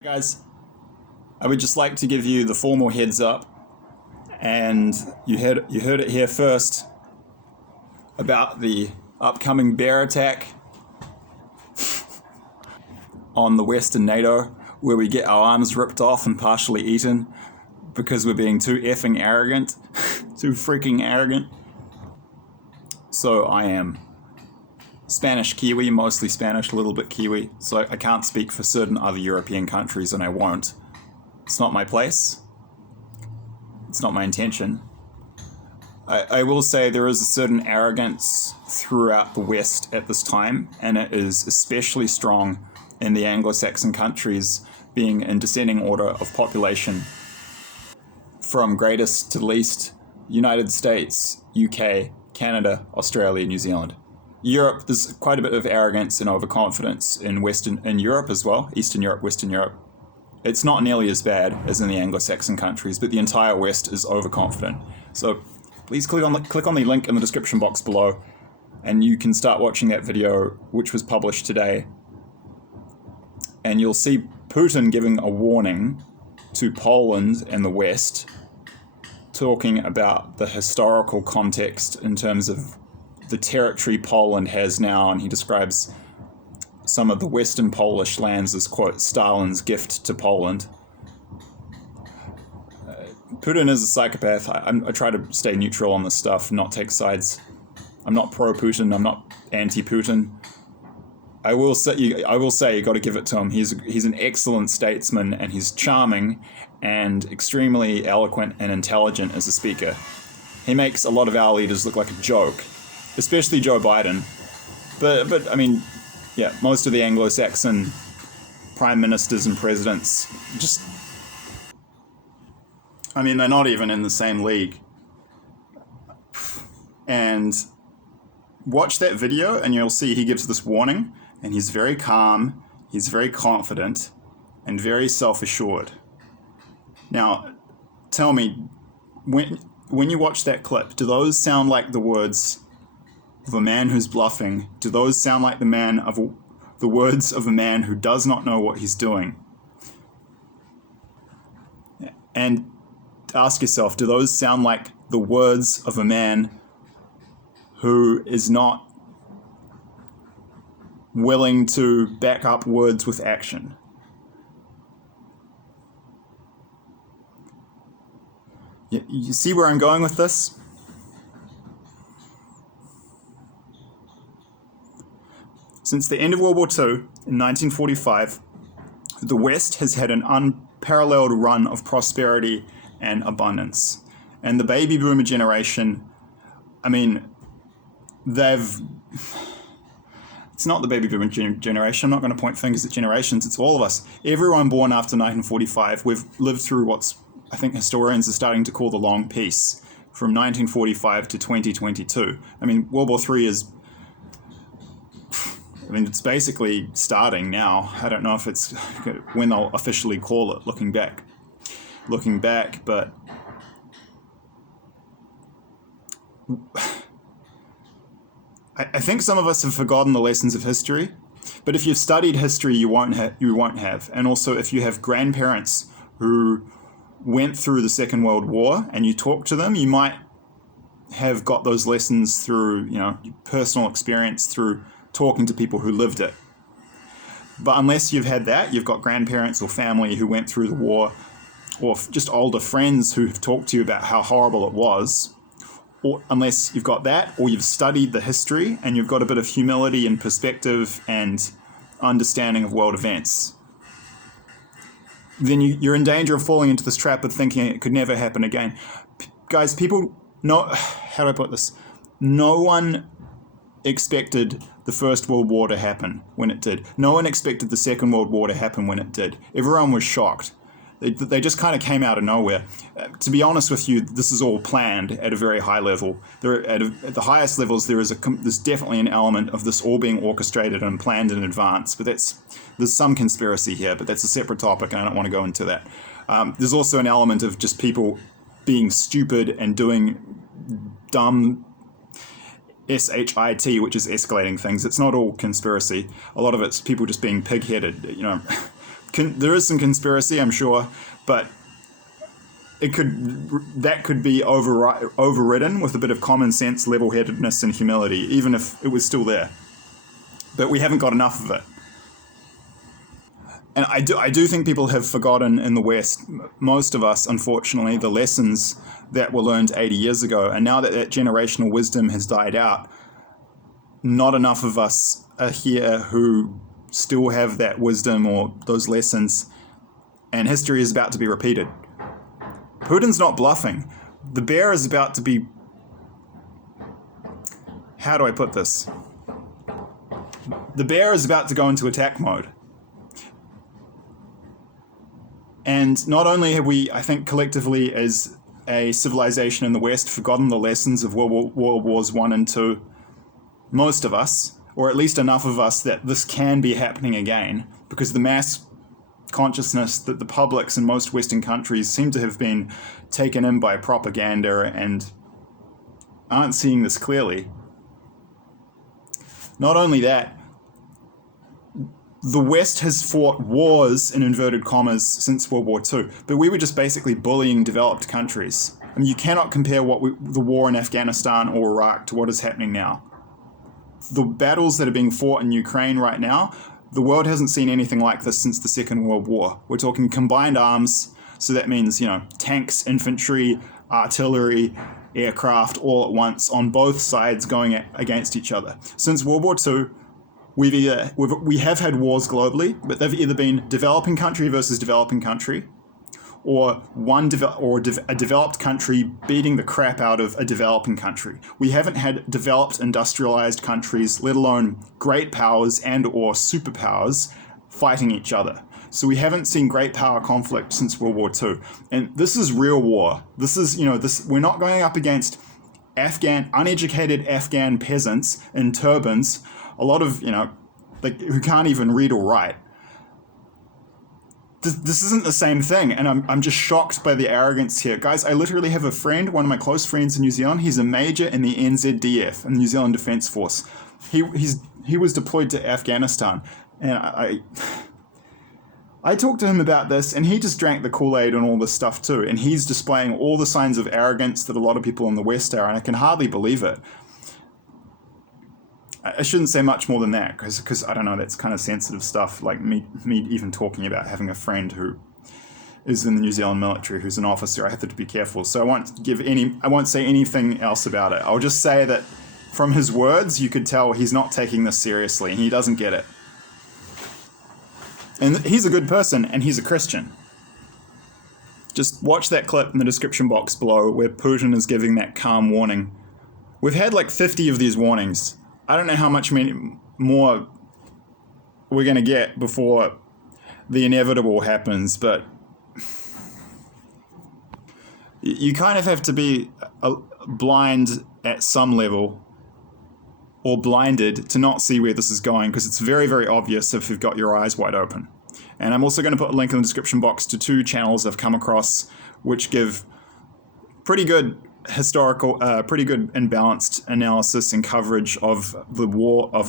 Guys, I would just like to give you the formal heads up, and you heard it here first about the upcoming bear attack on the Western NATO, where we get our arms ripped off and partially eaten because we're being too effing arrogant, too freaking arrogant. So I am Spanish Kiwi, mostly Spanish, a little bit Kiwi, so I can't speak for certain other European countries, and I won't. It's not my place. It's not my intention. I will say there is a certain arrogance throughout the West at this time, and it is especially strong in the Anglo-Saxon countries, being in descending order of population from greatest to least: United States, UK, Canada, Australia, New Zealand. Europe, there's quite a bit of arrogance and overconfidence in Europe as well, Eastern Europe, Western Europe. It's not nearly as bad as in the Anglo-Saxon countries, but the entire West is overconfident. So please click on the link in the description box below, and you can start watching that video, which was published today. And you'll see Putin giving a warning to Poland and the West, talking about the historical context in terms of the territory Poland has now, and he describes some of the Western Polish lands as, quote, Stalin's gift to Poland. Putin is a psychopath. I try to stay neutral on this stuff, not take sides. I'm not pro-Putin, I'm not anti-Putin. I will say you got to give it to him. He's an excellent statesman, and he's charming and extremely eloquent and intelligent as a speaker. He makes a lot of our leaders look like a joke, especially Joe Biden. But I mean, yeah, most of the Anglo-Saxon prime ministers and presidents just, I mean, they're not even in the same league. And watch that video and you'll see he gives this warning, and he's very calm, he's very confident, and very self-assured. Now, tell me, when you watch that clip, do those sound like the words of a man who's bluffing? Do those sound like the words of a man who does not know what he's doing? And ask yourself, do those sound like the words of a man who is not willing to back up words with action? You see where I'm going with this? Since the end of World War II in 1945, the West has had an unparalleled run of prosperity and abundance. And the baby boomer generation, I mean, it's not the baby boomer generation. I'm not going to point fingers at generations. It's all of us. Everyone born after 1945, we've lived through what's, I think historians are starting to call the long peace, from 1945 to 2022. I mean, World War III it's basically starting now. I don't know if it's when they'll officially call it, looking back, but I think some of us have forgotten the lessons of history. But if you've studied history, you won't have. And also, if you have grandparents who went through the Second World War and you talk to them, you might have got those lessons through, personal experience, through talking to people who lived it. But unless you've had that, you've got grandparents or family who went through the war, or just older friends who have talked to you about how horrible it was, or unless you've got that, or you've studied the history and you've got a bit of humility and perspective and understanding of world events, then you're in danger of falling into this trap of thinking it could never happen again. Guys, how do I put this? No one expected the First World War to happen when it did. No one expected the Second World War to happen when it did. Everyone was shocked. They just kind of came out of nowhere. To be honest with you, this is all planned at a very high level. At the highest levels, there's definitely an element of this all being orchestrated and planned in advance. But there's some conspiracy here, but that's a separate topic, and I don't want to go into that. There's also an element of just people being stupid and doing dumb SHIT, which is escalating things. It's not all conspiracy. A lot of it's people just being pig-headed. there is some conspiracy, I'm sure, but that could be overridden with a bit of common sense, level-headedness, and humility, even if it was still there. But we haven't got enough of it. And I do think people have forgotten in the West, most of us, unfortunately, the lessons that were learned 80 years ago. And now that generational wisdom has died out, not enough of us are here who still have that wisdom or those lessons. And history is about to be repeated. Putin's not bluffing. The bear is about to be... How do I put this? The bear is about to go into attack mode. And not only have we, I think, collectively as a civilization in the West forgotten the lessons of World Wars I and II, most of us, or at least enough of us that this can be happening again, because the mass consciousness that the publics in most Western countries seem to have been taken in by propaganda and aren't seeing this clearly. Not only that, the West has fought wars, in inverted commas, since World War II, but we were just basically bullying developed countries. I mean, you cannot compare the war in Afghanistan or Iraq to what is happening now. The battles that are being fought in Ukraine right now, the world hasn't seen anything like this since the Second World War. We're talking combined arms, so that means, tanks, infantry, artillery, aircraft, all at once on both sides going against each other. Since World War II, we have had wars globally, but they've either been developing country versus developing country, or a developed country beating the crap out of a developing country. We haven't had developed industrialized countries, let alone great powers and or superpowers, fighting each other. So we haven't seen great power conflict since World War II. And this is real war. This is, we're not going up against uneducated Afghan peasants in turbans, a lot of, who can't even read or write. This isn't the same thing, and I'm just shocked by the arrogance here. Guys, I literally have a friend, one of my close friends in New Zealand. He's a major in the NZDF, in the New Zealand Defence Force. He was deployed to Afghanistan, and I talked to him about this, and he just drank the Kool-Aid and all this stuff too, and he's displaying all the signs of arrogance that a lot of people in the West are, and I can hardly believe it. I shouldn't say much more than that, because I don't know, that's kind of sensitive stuff, like me even talking about having a friend who is in the New Zealand military, who's an officer. I have to be careful, so I won't say anything else about it. I'll just say that from his words, you could tell he's not taking this seriously, and he doesn't get it. And he's a good person, and he's a Christian. Just watch that clip in the description box below where Putin is giving that calm warning. We've had like 50 of these warnings. I don't know how much more we're going to get before the inevitable happens, but you kind of have to be blind at some level, or blinded, to not see where this is going, because it's very, very obvious if you've got your eyes wide open. And I'm also going to put a link in the description box to 2 channels I've come across which give pretty good pretty good and balanced analysis and coverage of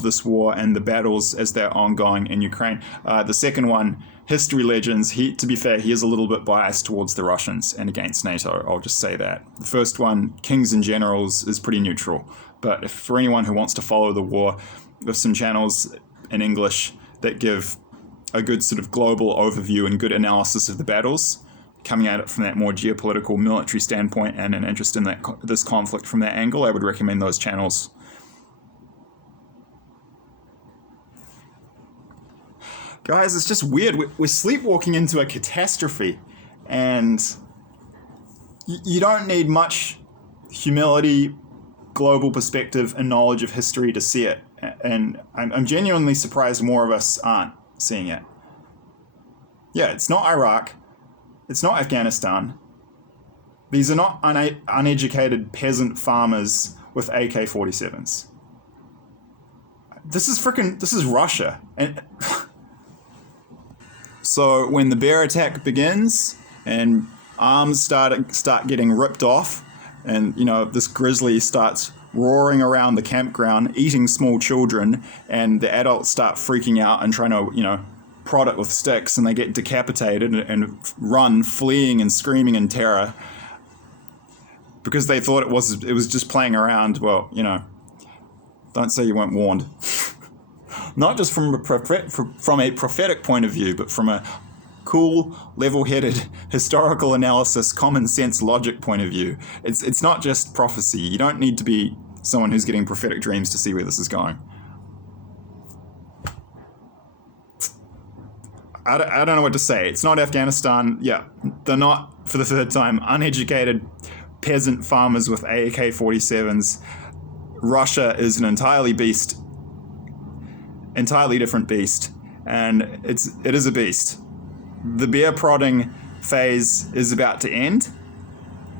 this war and the battles as they're ongoing in Ukraine. The second one, History Legends, to be fair, he is a little bit biased towards the Russians and against NATO, I'll just say that. The first one, Kings and Generals, is pretty neutral. But for anyone who wants to follow the war, there's some channels in English that give a good sort of global overview and good analysis of the battles, coming at it from that more geopolitical military standpoint and an interest in this conflict from that angle. I would recommend those channels. Guys, it's just weird. We're sleepwalking into a catastrophe, and you don't need much humility, global perspective, and knowledge of history to see it. And I'm genuinely surprised more of us aren't seeing it. Yeah, it's not Iraq. It's not Afghanistan. These are not uneducated peasant farmers with AK-47s. This is Russia. And so when the bear attack begins and arms start getting ripped off, and this grizzly starts roaring around the campground, eating small children, and the adults start freaking out and trying to prod it with sticks and they get decapitated and run, fleeing and screaming in terror because they thought it was just playing around. Well, you know, don't say you weren't warned. Not just from a prophetic point of view, but from a cool, level-headed, historical analysis, common sense logic point of view. It's not just prophecy. You don't need to be someone who's getting prophetic dreams to see where this is going. I don't know what to say. It's not Afghanistan. Yeah, they're not, for the third time, uneducated peasant farmers with AK-47s. Russia is an entirely different beast, and it is a beast. The bear prodding phase is about to end.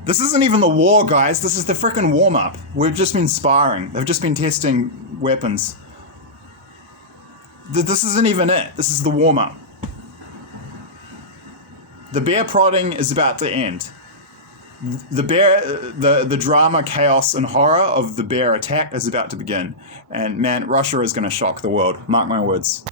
This isn't even the war, guys. This is the frickin' warm-up. We've just been sparring. They've just been testing weapons. This isn't even it. This is the warm-up. The bear prodding is about to end. The drama, chaos, and horror of the bear attack is about to begin. And man, Russia is going to shock the world. Mark my words.